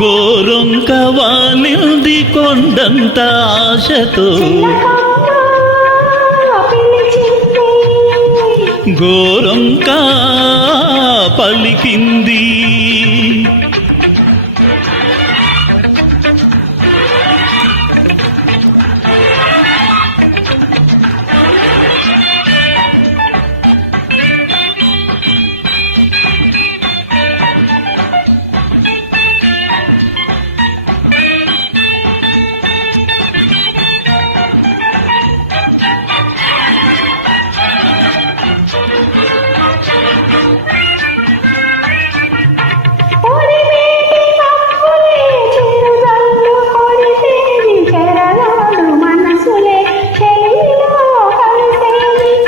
గోరొంక వాలింది కొండంత ఆశతో గోరొంక పలికింది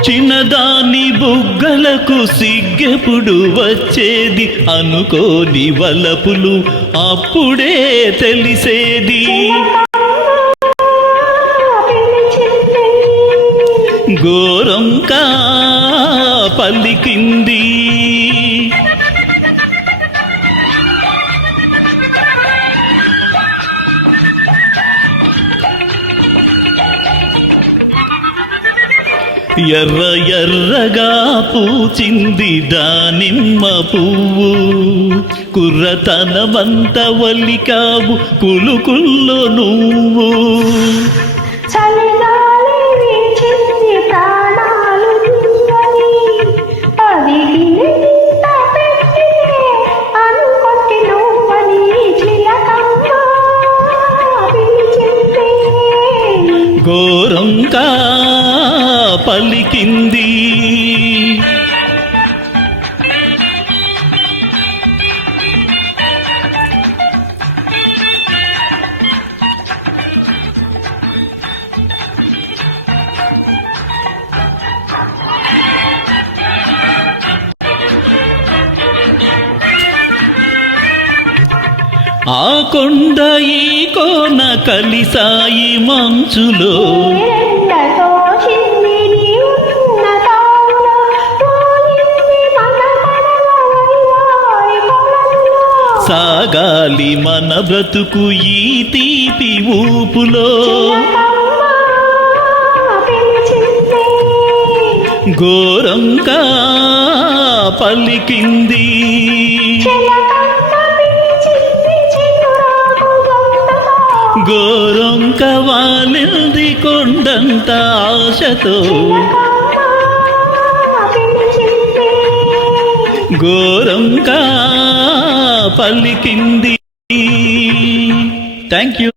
చిన్నదాని బుగ్గలకు సిగ్గెప్పుడు వచ్చేది అనుకోని వలపులు అప్పుడే తెలిసేది గోరొంక పలికింది ఎర్ర ఎర్రగా పూచింది దానిమ్మ పువ్వు కుర్రతనమంత వల్లికావు కులుకుల్లో నువ్వు గోరొంక పలికింది ఆ కొండ ఈ కోన కలిసాయి మంచులో సాగాలి మన బ్రతుకు ఈ తీపి ఊపులో గోరొంక పలికింది గోరొంక వాలింది కొండంత ఆశతో గోరొంక పలికింది. Thank you.